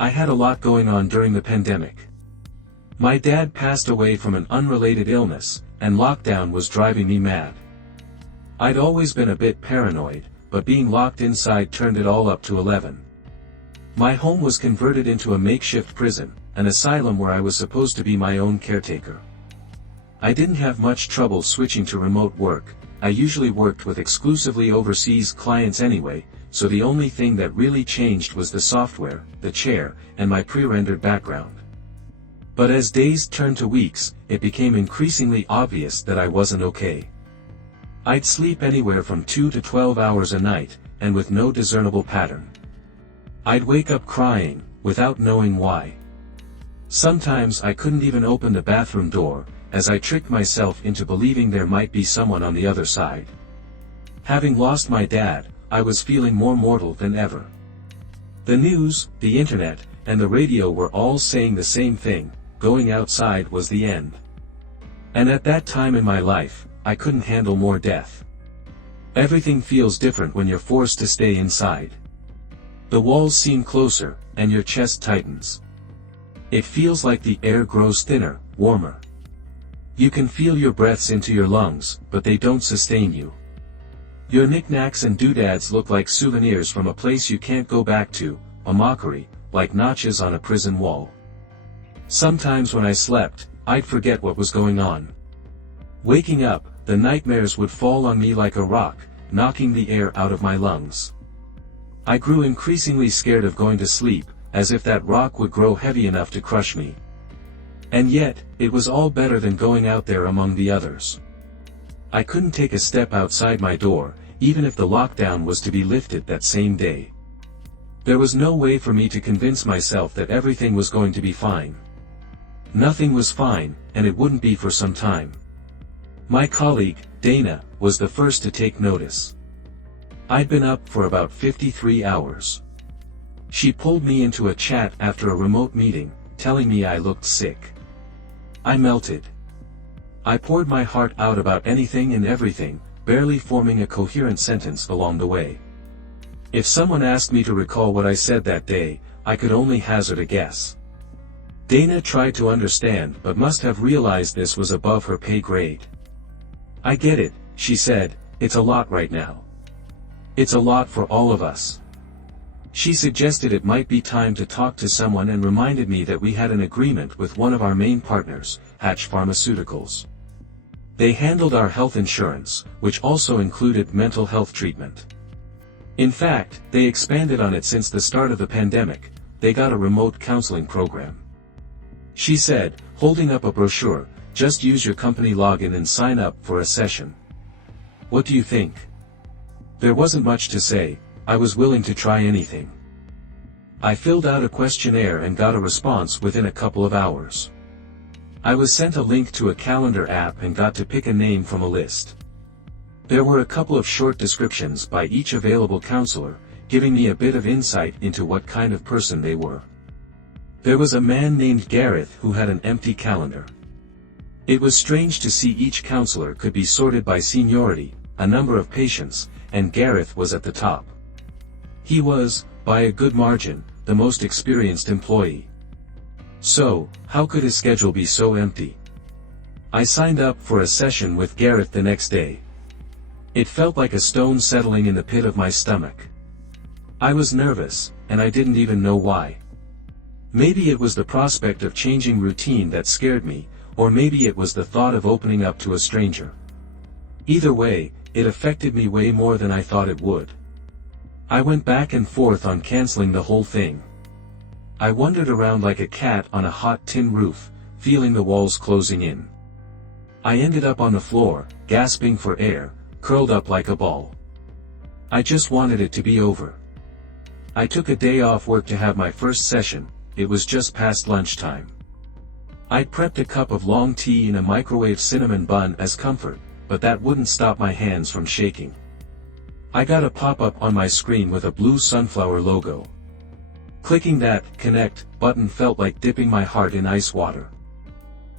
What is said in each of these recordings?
I had a lot going on during the pandemic. My dad passed away from an unrelated illness, and lockdown was driving me mad. I'd always been a bit paranoid, but being locked inside turned it all up to 11. My home was converted into a makeshift prison, an asylum where I was supposed to be my own caretaker. I didn't have much trouble switching to remote work. I usually worked with exclusively overseas clients anyway, so the only thing that really changed was the software, the chair, and my pre-rendered background. But as days turned to weeks, it became increasingly obvious that I wasn't okay. I'd sleep anywhere from 2 to 12 hours a night, and with no discernible pattern. I'd wake up crying, without knowing why. Sometimes I couldn't even open the bathroom door, as I tricked myself into believing there might be someone on the other side. Having lost my dad, I was feeling more mortal than ever. The news, the internet, and the radio were all saying the same thing: going outside was the end. And at that time in my life, I couldn't handle more death. Everything feels different when you're forced to stay inside. The walls seem closer, and your chest tightens. It feels like the air grows thinner, warmer. You can feel your breaths into your lungs, but they don't sustain you. Your knickknacks and doodads look like souvenirs from a place you can't go back to, a mockery, like notches on a prison wall. Sometimes when I slept, I'd forget what was going on. Waking up, the nightmares would fall on me like a rock, knocking the air out of my lungs. I grew increasingly scared of going to sleep, as if that rock would grow heavy enough to crush me. And yet, it was all better than going out there among the others. I couldn't take a step outside my door, even if the lockdown was to be lifted that same day. There was no way for me to convince myself that everything was going to be fine. Nothing was fine, and it wouldn't be for some time. My colleague, Dana, was the first to take notice. I'd been up for about 53 hours. She pulled me into a chat after a remote meeting, telling me I looked sick. I melted. I poured my heart out about anything and everything, barely forming a coherent sentence along the way. If someone asked me to recall what I said that day, I could only hazard a guess. Dana tried to understand but must have realized this was above her pay grade. I get it, she said, it's a lot right now. It's a lot for all of us. She suggested it might be time to talk to someone and reminded me that we had an agreement with one of our main partners, Hatch Pharmaceuticals. They handled our health insurance, which also included mental health treatment. In fact, they expanded on it since the start of the pandemic. They got a remote counseling program. She said, holding up a brochure, just use your company login and sign up for a session. What do you think? There wasn't much to say. I was willing to try anything. I filled out a questionnaire and got a response within a couple of hours. I was sent a link to a calendar app and got to pick a name from a list. There were a couple of short descriptions by each available counselor, giving me a bit of insight into what kind of person they were. There was a man named Gareth who had an empty calendar. It was strange to see each counselor could be sorted by seniority, a number of patients, and Gareth was at the top. He was, by a good margin, the most experienced employee. So, how could his schedule be so empty? I signed up for a session with Gareth the next day. It felt like a stone settling in the pit of my stomach. I was nervous, and I didn't even know why. Maybe it was the prospect of changing routine that scared me, or maybe it was the thought of opening up to a stranger. Either way, it affected me way more than I thought it would. I went back and forth on canceling the whole thing. I wandered around like a cat on a hot tin roof, feeling the walls closing in. I ended up on the floor, gasping for air, curled up like a ball. I just wanted it to be over. I took a day off work to have my first session. It was just past lunchtime. I'd prepped a cup of long tea and a microwave cinnamon bun as comfort, but that wouldn't stop my hands from shaking. I got a pop-up on my screen with a blue sunflower logo. Clicking that "Connect" button felt like dipping my heart in ice water.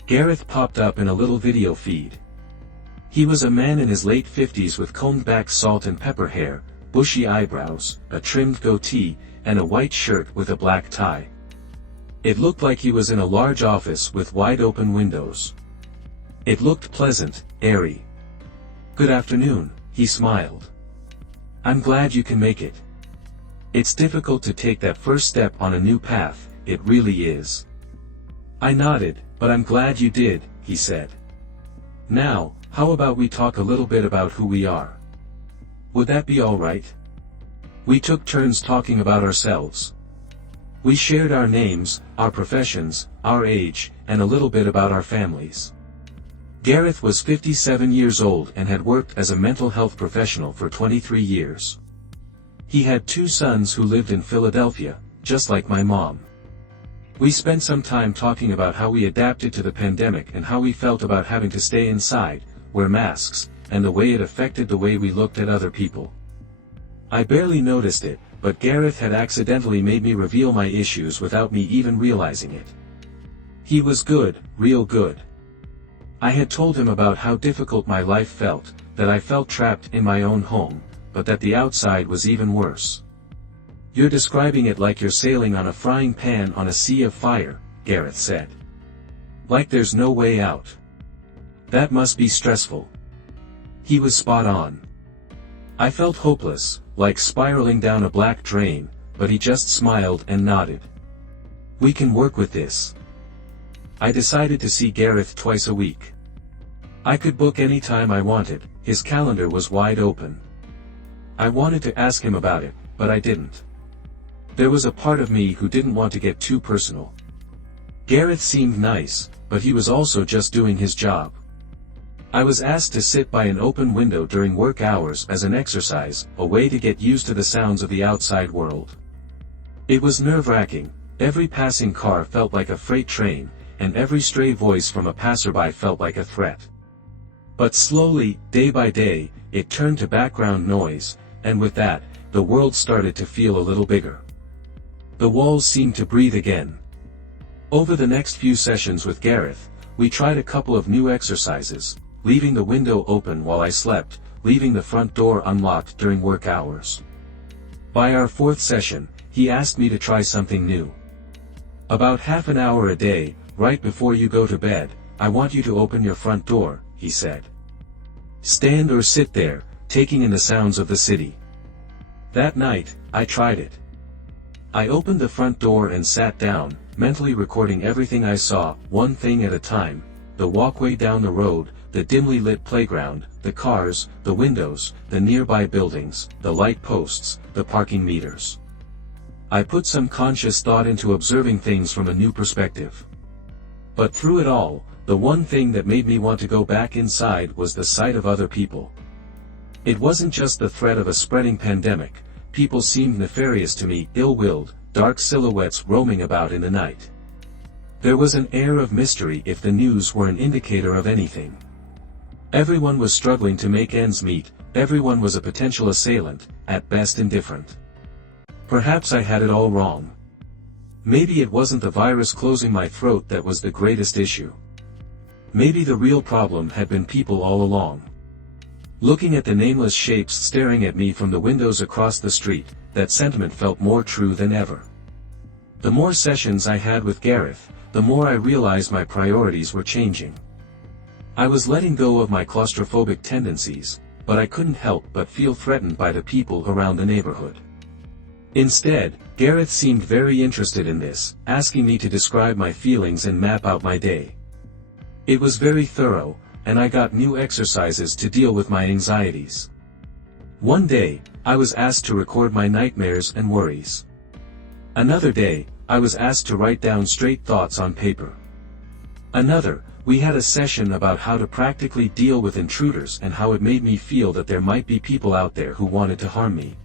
Gareth popped up in a little video feed. He was a man in his late 50s with combed-back salt and pepper hair, bushy eyebrows, a trimmed goatee, and a white shirt with a black tie. It looked like he was in a large office with wide-open windows. It looked pleasant, airy. "Good afternoon," he smiled. "I'm glad you can make it. It's difficult to take that first step on a new path, it really is." I nodded, "But I'm glad you did," he said. "Now, how about we talk a little bit about who we are? Would that be all right?" We took turns talking about ourselves. We shared our names, our professions, our age, and a little bit about our families. Gareth was 57 years old and had worked as a mental health professional for 23 years. He had 2 sons who lived in Philadelphia, just like my mom. We spent some time talking about how we adapted to the pandemic and how we felt about having to stay inside, wear masks, and the way it affected the way we looked at other people. I barely noticed it, but Gareth had accidentally made me reveal my issues without me even realizing it. He was good, real good. I had told him about how difficult my life felt, that I felt trapped in my own home, but that the outside was even worse. "You're describing it like you're sailing on a frying pan on a sea of fire," Gareth said. "Like there's no way out. That must be stressful." He was spot on. I felt hopeless, like spiraling down a black drain, but he just smiled and nodded. "We can work with this." I decided to see Gareth twice a week. I could book any time I wanted, his calendar was wide open. I wanted to ask him about it, but I didn't. There was a part of me who didn't want to get too personal. Gareth seemed nice, but he was also just doing his job. I was asked to sit by an open window during work hours as an exercise, a way to get used to the sounds of the outside world. It was nerve-wracking, every passing car felt like a freight train, and every stray voice from a passerby felt like a threat. But slowly, day by day, it turned to background noise, and with that, the world started to feel a little bigger. The walls seemed to breathe again. Over the next few sessions with Gareth, we tried a couple of new exercises, leaving the window open while I slept, leaving the front door unlocked during work hours. By our 4th session, he asked me to try something new. "About half an hour a day, right before you go to bed, I want you to open your front door," he said. "Stand or sit there, taking in the sounds of the city." That night, I tried it. I opened the front door and sat down, mentally recording everything I saw, one thing at a time: the walkway down the road, the dimly lit playground, the cars, the windows, the nearby buildings, the light posts, the parking meters. I put some conscious thought into observing things from a new perspective. But through it all, the one thing that made me want to go back inside was the sight of other people. It wasn't just the threat of a spreading pandemic. People seemed nefarious to me, ill-willed, dark silhouettes roaming about in the night. There was an air of mystery if the news were an indicator of anything. Everyone was struggling to make ends meet, everyone was a potential assailant, at best indifferent. Perhaps I had it all wrong. Maybe it wasn't the virus closing my throat that was the greatest issue. Maybe the real problem had been people all along. Looking at the nameless shapes staring at me from the windows across the street, that sentiment felt more true than ever. The more sessions I had with Gareth, the more I realized my priorities were changing. I was letting go of my claustrophobic tendencies, but I couldn't help but feel threatened by the people around the neighborhood. Instead, Gareth seemed very interested in this, asking me to describe my feelings and map out my day. It was very thorough, and I got new exercises to deal with my anxieties. One day, I was asked to record my nightmares and worries. Another day, I was asked to write down straight thoughts on paper. Another, we had a session about how to practically deal with intruders and how it made me feel that there might be people out there who wanted to harm me.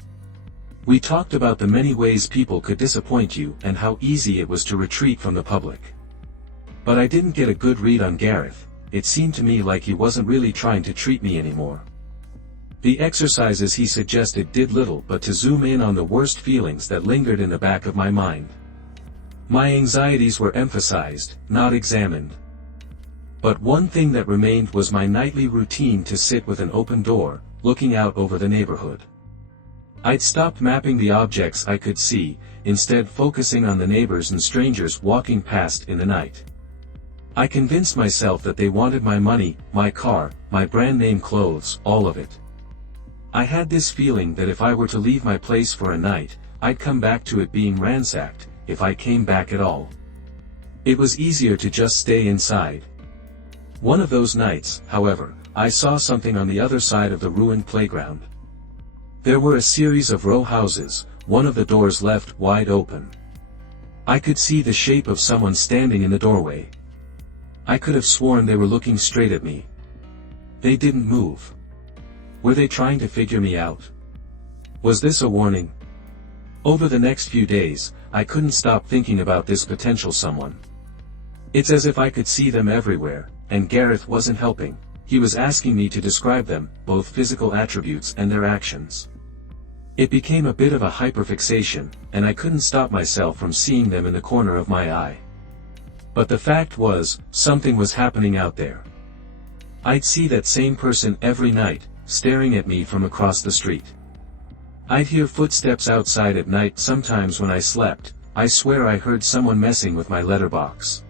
We talked about the many ways people could disappoint you and how easy it was to retreat from the public. But I didn't get a good read on Gareth. It seemed to me like he wasn't really trying to treat me anymore. The exercises he suggested did little but to zoom in on the worst feelings that lingered in the back of my mind. My anxieties were emphasized, not examined. But one thing that remained was my nightly routine to sit with an open door, looking out over the neighborhood. I'd stopped mapping the objects I could see, instead focusing on the neighbors and strangers walking past in the night. I convinced myself that they wanted my money, my car, my brand name clothes, all of it. I had this feeling that if I were to leave my place for a night, I'd come back to it being ransacked, if I came back at all. It was easier to just stay inside. One of those nights, however, I saw something on the other side of the ruined playground. There were a series of row houses, one of the doors left wide open. I could see the shape of someone standing in the doorway. I could have sworn they were looking straight at me. They didn't move. Were they trying to figure me out? Was this a warning? Over the next few days, I couldn't stop thinking about this potential someone. It's as if I could see them everywhere, and Gareth wasn't helping. He was asking me to describe them, both physical attributes and their actions. It became a bit of a hyperfixation, and I couldn't stop myself from seeing them in the corner of my eye. But the fact was, something was happening out there. I'd see that same person every night, staring at me from across the street. I'd hear footsteps outside at night sometimes when I slept. I swear I heard someone messing with my letterbox.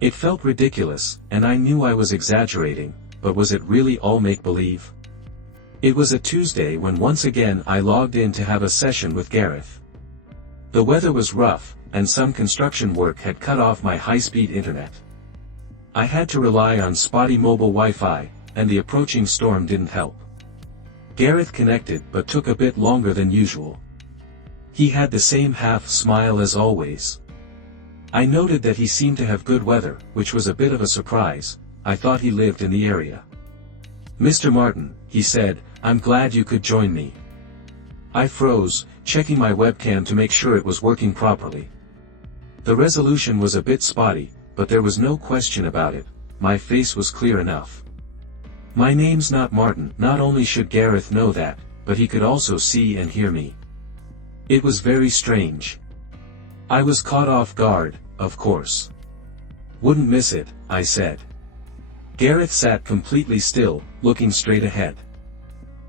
It felt ridiculous, and I knew I was exaggerating, but was it really all make-believe? It was a Tuesday when once again I logged in to have a session with Gareth. The weather was rough, and some construction work had cut off my high-speed internet. I had to rely on spotty mobile Wi-Fi, and the approaching storm didn't help. Gareth connected but took a bit longer than usual. He had the same half-smile as always. I noted that he seemed to have good weather, which was a bit of a surprise. I thought he lived in the area. "Mr. Martin," he said, "I'm glad you could join me." I froze, checking my webcam to make sure it was working properly. The resolution was a bit spotty, but there was no question about it. My face was clear enough. My name's not Martin. Not only should Gareth know that, but he could also see and hear me. It was very strange. I was caught off guard, of course. "Wouldn't miss it," I said. Gareth sat completely still, looking straight ahead.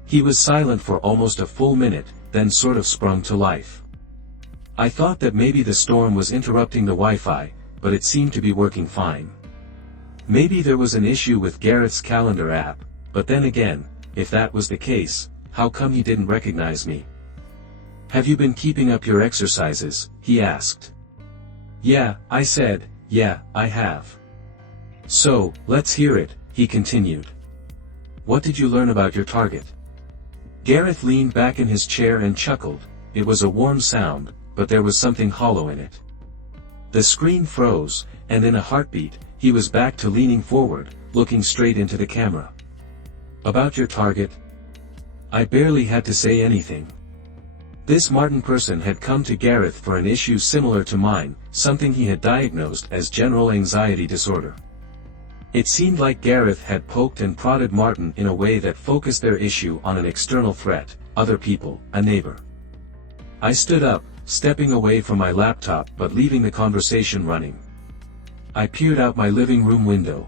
He was silent for almost a full minute, then sort of sprung to life. I thought that maybe the storm was interrupting the Wi-Fi, but it seemed to be working fine. Maybe there was an issue with Gareth's calendar app, but then again, if that was the case, how come he didn't recognize me? "Have you been keeping up your exercises?" he asked. "Yeah," I said, "yeah, I have." "So, let's hear it," he continued. "What did you learn about your target?" Gareth leaned back in his chair and chuckled. It was a warm sound, but there was something hollow in it. The screen froze, and in a heartbeat, he was back to leaning forward, looking straight into the camera. "About your target?" I barely had to say anything. This Martin person had come to Gareth for an issue similar to mine, something he had diagnosed as general anxiety disorder. It seemed like Gareth had poked and prodded Martin in a way that focused their issue on an external threat, other people, a neighbor. I stood up, stepping away from my laptop but leaving the conversation running. I peered out my living room window.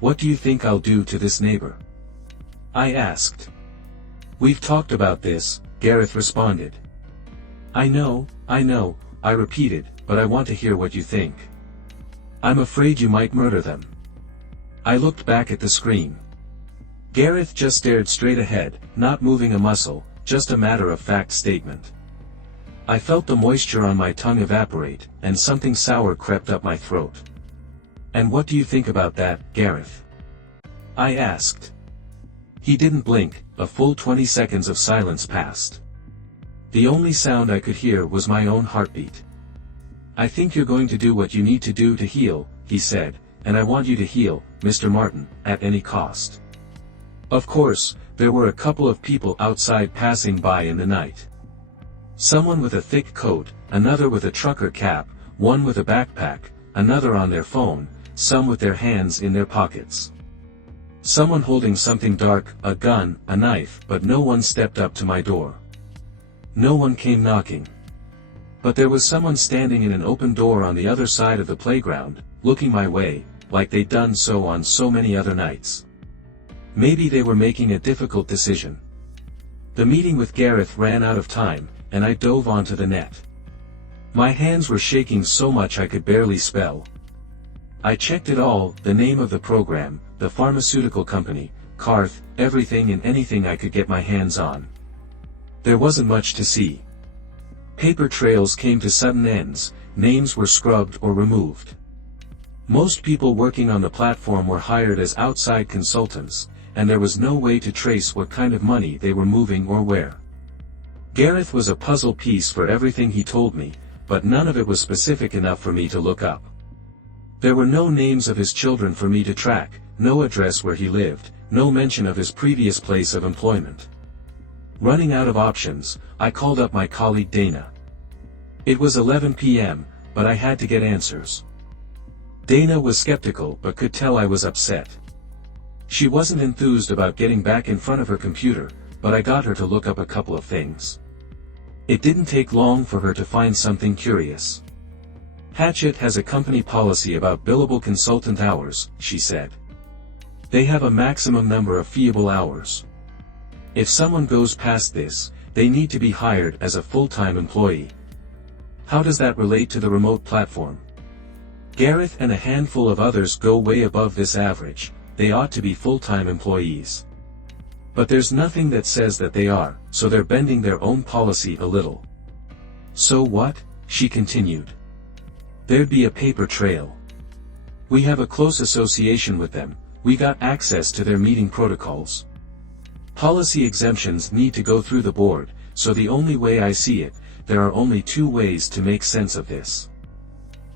"What do you think I'll do to this neighbor?" I asked. "We've talked about this," Gareth responded. I know, I repeated, "but I want to hear what you think." "I'm afraid you might murder them." I looked back at the screen. Gareth just stared straight ahead, not moving a muscle, just a matter-of-fact statement. I felt the moisture on my tongue evaporate, and something sour crept up my throat. "And what do you think about that, Gareth?" I asked. He didn't blink. A full 20 seconds of silence passed. The only sound I could hear was my own heartbeat. "I think you're going to do what you need to do to heal," he said, "and I want you to heal, Mr. Martin, at any cost." Of course, there were a couple of people outside passing by in the night. Someone with a thick coat, another with a trucker cap, one with a backpack, another on their phone, some with their hands in their pockets. Someone holding something dark, a gun, a knife, but no one stepped up to my door. No one came knocking. But there was someone standing in an open door on the other side of the playground, looking my way, like they'd done so on so many other nights. Maybe they were making a difficult decision. The meeting with Gareth ran out of time, and I dove onto the net. My hands were shaking so much I could barely spell. I checked it all, the name of the program, the pharmaceutical company, Carth, everything and anything I could get my hands on. There wasn't much to see. Paper trails came to sudden ends, names were scrubbed or removed. Most people working on the platform were hired as outside consultants, and there was no way to trace what kind of money they were moving or where. Gareth was a puzzle piece for everything he told me, but none of it was specific enough for me to look up. There were no names of his children for me to track, no address where he lived, no mention of his previous place of employment. Running out of options, I called up my colleague Dana. It was 11 p.m., but I had to get answers. Dana was skeptical but could tell I was upset. She wasn't enthused about getting back in front of her computer, but I got her to look up a couple of things. It didn't take long for her to find something curious. Hatchet has a company policy about billable consultant hours, she said. They have a maximum number of feeable hours. If someone goes past this, they need to be hired as a full-time employee. How does that relate to the remote platform? Gareth and a handful of others go way above this average, they ought to be full-time employees. But there's nothing that says that they are, so they're bending their own policy a little. So what? She continued. There'd be a paper trail. We have a close association with them, we got access to their meeting protocols. Policy exemptions need to go through the board, so the only way I see it, there are only two ways to make sense of this.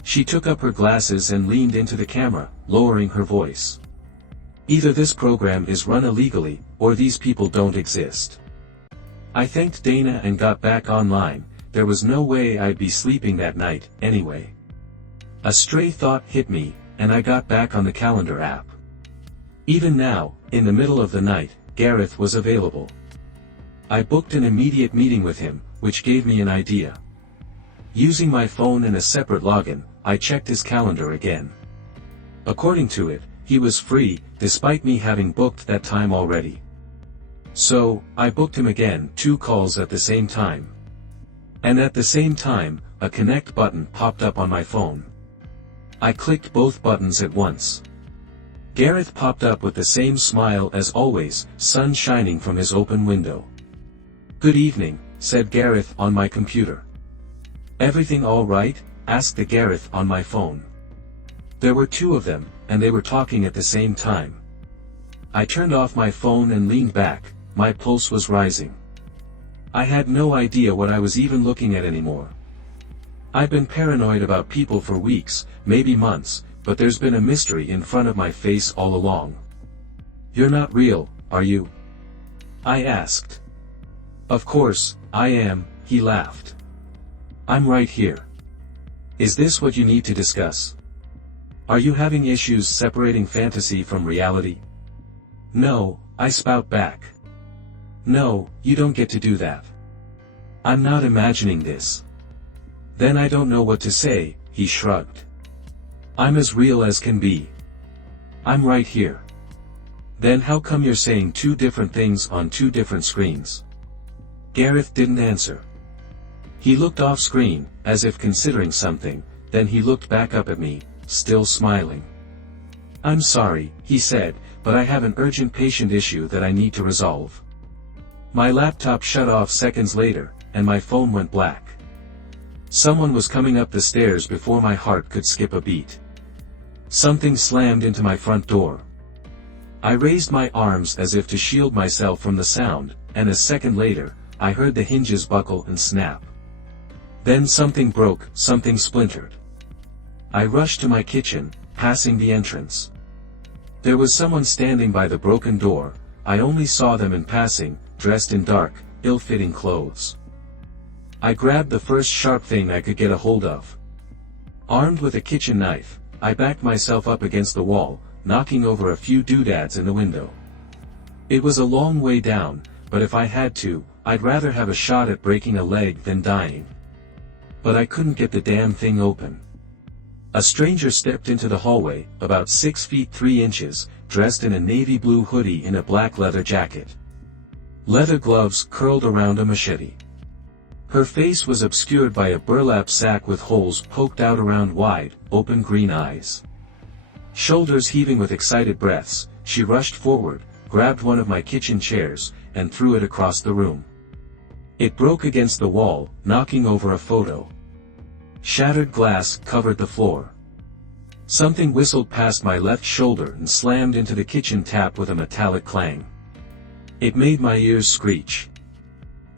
She took up her glasses and leaned into the camera, lowering her voice. Either this program is run illegally, or these people don't exist. I thanked Dana and got back online. There was no way I'd be sleeping that night, anyway. A stray thought hit me, and I got back on the calendar app. Even now, in the middle of the night, Gareth was available. I booked an immediate meeting with him, which gave me an idea. Using my phone and a separate login, I checked his calendar again. According to it, he was free, despite me having booked that time already. So, I booked him again, 2 calls at the same time. And at the same time, a connect button popped up on my phone. I clicked both buttons at once. Gareth popped up with the same smile as always, sun shining from his open window. "Good evening," said Gareth on my computer. "Everything all right?" asked the Gareth on my phone. There were 2 of them, and they were talking at the same time. I turned off my phone and leaned back, my pulse was rising. I had no idea what I was even looking at anymore. I've been paranoid about people for weeks, maybe months, but there's been a mystery in front of my face all along. "You're not real, are you?" I asked. "Of course, I am," he laughed. "I'm right here. Is this what you need to discuss? Are you having issues separating fantasy from reality?" "No," I spout back. "No, you don't get to do that. I'm not imagining this." "Then I don't know what to say," he shrugged. "I'm as real as can be. I'm right here." "Then how come you're saying 2 different things on 2 different screens?" Gareth didn't answer. He looked off screen, as if considering something, then he looked back up at me, still smiling. "I'm sorry," he said, "but I have an urgent patient issue that I need to resolve." My laptop shut off seconds later, and my phone went black. Someone was coming up the stairs before my heart could skip a beat. Something slammed into my front door. I raised my arms as if to shield myself from the sound, and a second later, I heard the hinges buckle and snap. Then something broke, something splintered. I rushed to my kitchen, passing the entrance. There was someone standing by the broken door. I only saw them in passing, dressed in dark, ill-fitting clothes. I grabbed the first sharp thing I could get a hold of. Armed with a kitchen knife, I backed myself up against the wall, knocking over a few doodads in the window. It was a long way down, but if I had to, I'd rather have a shot at breaking a leg than dying. But I couldn't get the damn thing open. A stranger stepped into the hallway, about 6 feet 3 inches, dressed in a navy blue hoodie and a black leather jacket. Leather gloves curled around a machete. Her face was obscured by a burlap sack with holes poked out around wide, open green eyes. Shoulders heaving with excited breaths, she rushed forward, grabbed one of my kitchen chairs, and threw it across the room. It broke against the wall, knocking over a photo. Shattered glass covered the floor. Something whistled past my left shoulder and slammed into the kitchen tap with a metallic clang. It made my ears screech.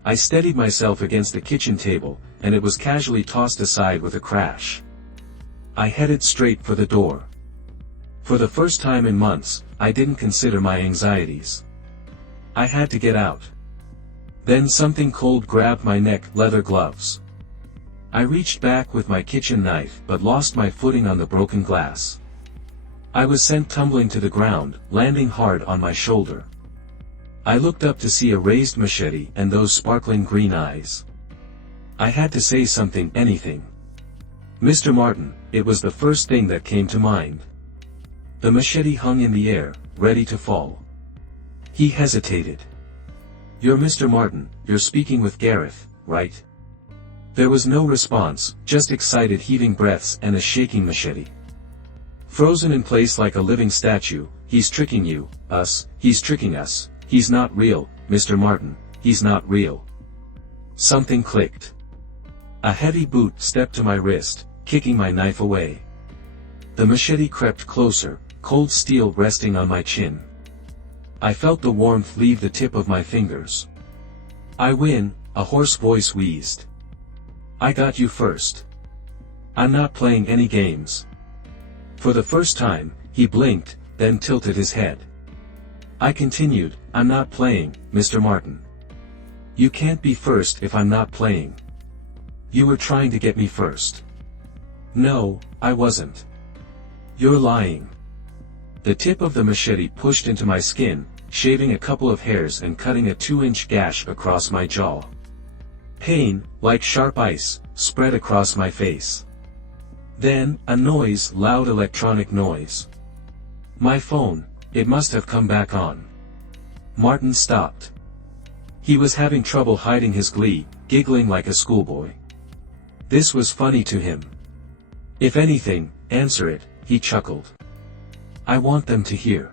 I steadied myself against the kitchen table, and it was casually tossed aside with a crash. I headed straight for the door. For the first time in months, I didn't consider my anxieties. I had to get out. Then something cold grabbed my neck, leather gloves. I reached back with my kitchen knife but lost my footing on the broken glass. I was sent tumbling to the ground, landing hard on my shoulder. I looked up to see a raised machete and those sparkling green eyes. I had to say something, anything. "Mr. Martin," it was the first thing that came to mind. The machete hung in the air, ready to fall. He hesitated. "You're Mr. Martin, you're speaking with Gareth, right?" There was no response, just excited heaving breaths and a shaking machete. Frozen in place like a living statue, "He's tricking you, us, he's tricking us. He's not real, Mr. Martin, he's not real." Something clicked. A heavy boot stepped to my wrist, kicking my knife away. The machete crept closer, cold steel resting on my chin. I felt the warmth leave the tip of my fingers. "I win," a hoarse voice wheezed. "I got you first. I'm not playing any games." For the first time, he blinked, then tilted his head. I continued, "I'm not playing, Mr. Martin. You can't be first if I'm not playing. You were trying to get me first." "No, I wasn't." "You're lying." The tip of the machete pushed into my skin, shaving a couple of hairs and cutting a 2-inch gash across my jaw. Pain, like sharp ice, spread across my face. Then, a noise, loud electronic noise. My phone. It must have come back on. Martin stopped. He was having trouble hiding his glee, giggling like a schoolboy. This was funny to him. "If anything, answer it," he chuckled. "I want them to hear."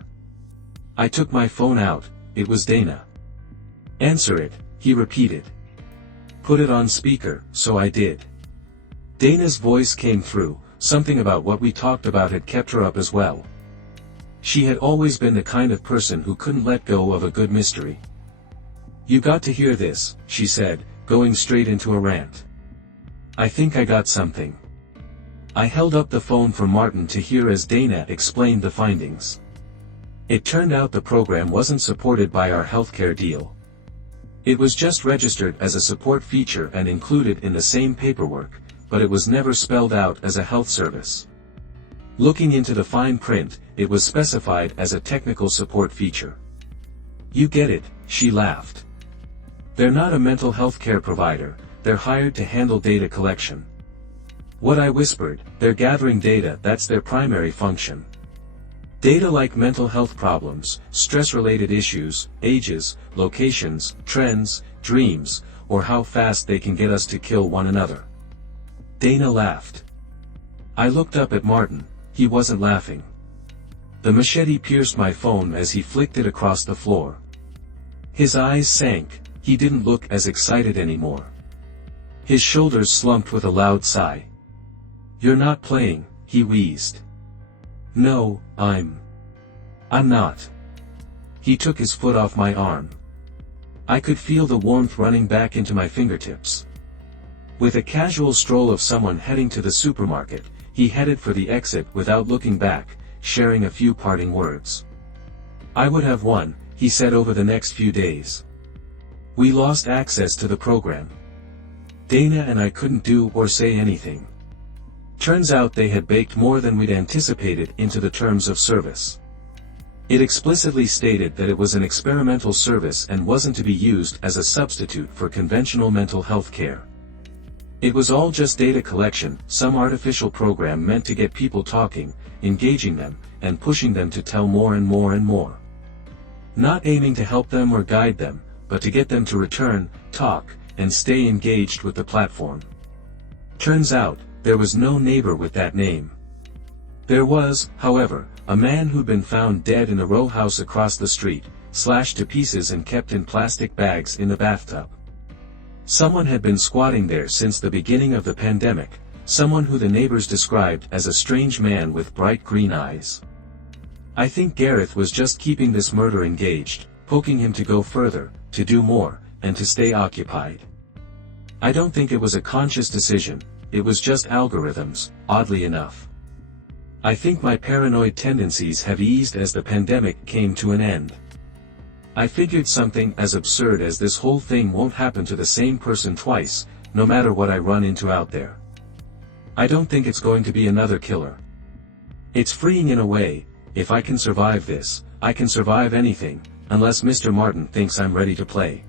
I took my phone out, it was Dana. "Answer it," he repeated. "Put it on speaker," so I did. Dana's voice came through, something about what we talked about had kept her up as well. She had always been the kind of person who couldn't let go of a good mystery. "You got to hear this," she said, going straight into a rant. "I think I got something." I held up the phone for Martin to hear as Dana explained the findings. It turned out the program wasn't supported by our healthcare deal. It was just registered as a support feature and included in the same paperwork, but it was never spelled out as a health service. Looking into the fine print, it was specified as a technical support feature. "You get it," she laughed. "They're not a mental health care provider, they're hired to handle data collection." What I whispered, "They're gathering data, that's their primary function. Data like mental health problems, stress-related issues, ages, locations, trends, dreams, or how fast they can get us to kill one another." Dana laughed. I looked up at Martin, he wasn't laughing. The machete pierced my phone as he flicked it across the floor. His eyes sank, he didn't look as excited anymore. His shoulders slumped with a loud sigh. "You're not playing," he wheezed. "No, I'm not." He took his foot off my arm. I could feel the warmth running back into my fingertips. With a casual stroll of someone heading to the supermarket, he headed for the exit without looking back, sharing a few parting words. "I would have won," he said over the next few days. We lost access to the program. Dana and I couldn't do or say anything. Turns out they had baked more than we'd anticipated into the terms of service. It explicitly stated that it was an experimental service and wasn't to be used as a substitute for conventional mental health care. It was all just data collection, some artificial program meant to get people talking, engaging them, and pushing them to tell more and more and more. Not aiming to help them or guide them, but to get them to return, talk, and stay engaged with the platform. Turns out, there was no neighbor with that name. There was, however, a man who'd been found dead in a row house across the street, slashed to pieces and kept in plastic bags in the bathtub. Someone had been squatting there since the beginning of the pandemic, someone who the neighbors described as a strange man with bright green eyes. I think Gareth was just keeping this murder engaged, poking him to go further, to do more, and to stay occupied. I don't think it was a conscious decision, it was just algorithms, oddly enough. I think my paranoid tendencies have eased as the pandemic came to an end. I figured something as absurd as this whole thing won't happen to the same person twice, no matter what I run into out there. I don't think it's going to be another killer. It's freeing in a way. If I can survive this, I can survive anything, unless Mr. Martin thinks I'm ready to play.